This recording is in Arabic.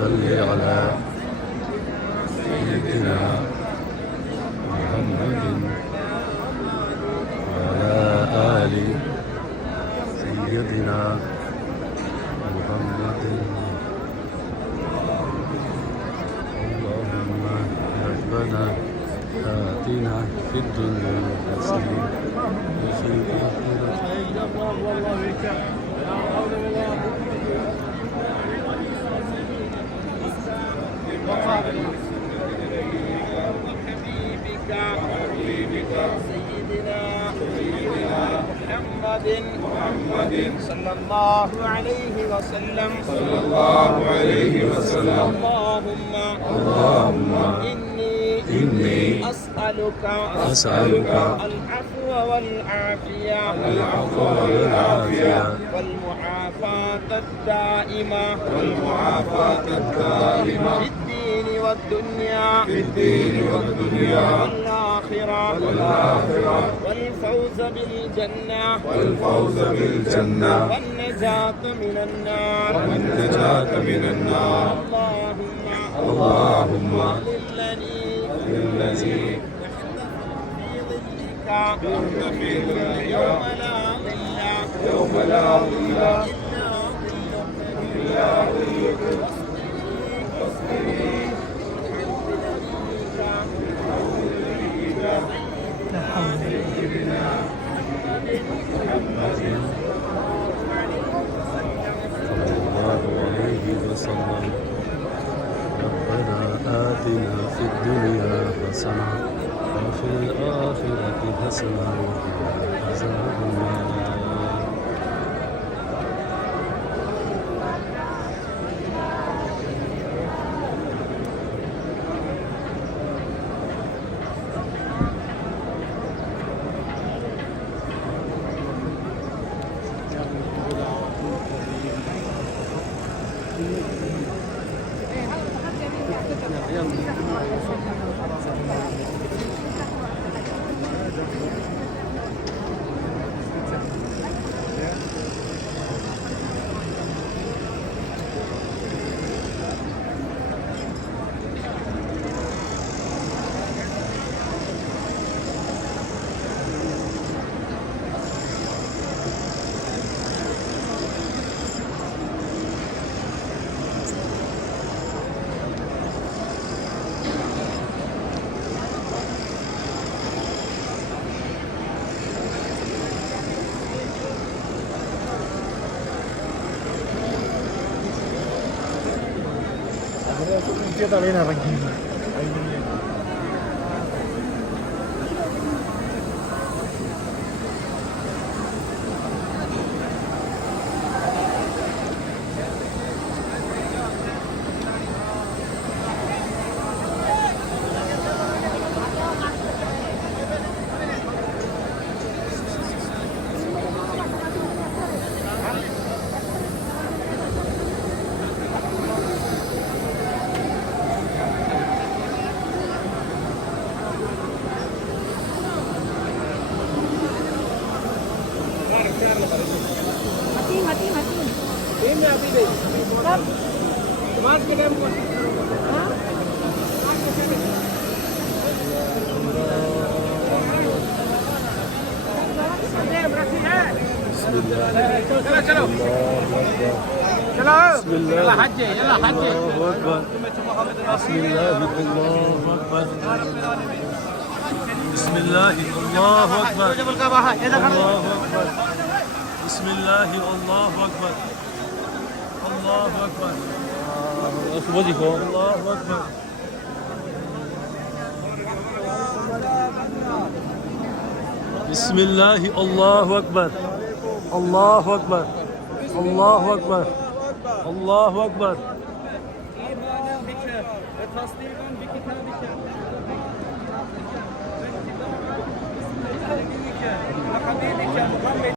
صل على سيدنا محمد وعلى آل سيدنا محمد. اللهم ربنا آتنا في الدنيا حسنة وفي الآخرة وحبيبك سيدنا محمد صلى الله عليه وسلم. اللهم إني أسألك العفو والعافية والمعافاة الدائمة في الدين والدنيا والآخرة والفوز بالجنة والنجاة من النار. اللهم للذي تحت في ظلك يوم لا ظل إلا ظلك واصبري وسلم. ربنا آتنا في الدنيا حسنة وفي الآخرة حسنة وقنا عذاب النار. Kita lain apa lagi? Mati. Ini api deh. Kan? Mas kita buat. Hah? चलो بسم الله يلا حجي الله أكبر. بسم الله الله أكبر. بسم الله الله أكبر. الله أكبر. بسم الله الله أكبر. الله أكبر. الله أكبر. بسم الله الله أكبر. الله أكبر. الله أكبر. الله أكبر. إيمانا بك وتصديقا بكتابك واتباعا لنبيك وحبيبك محمد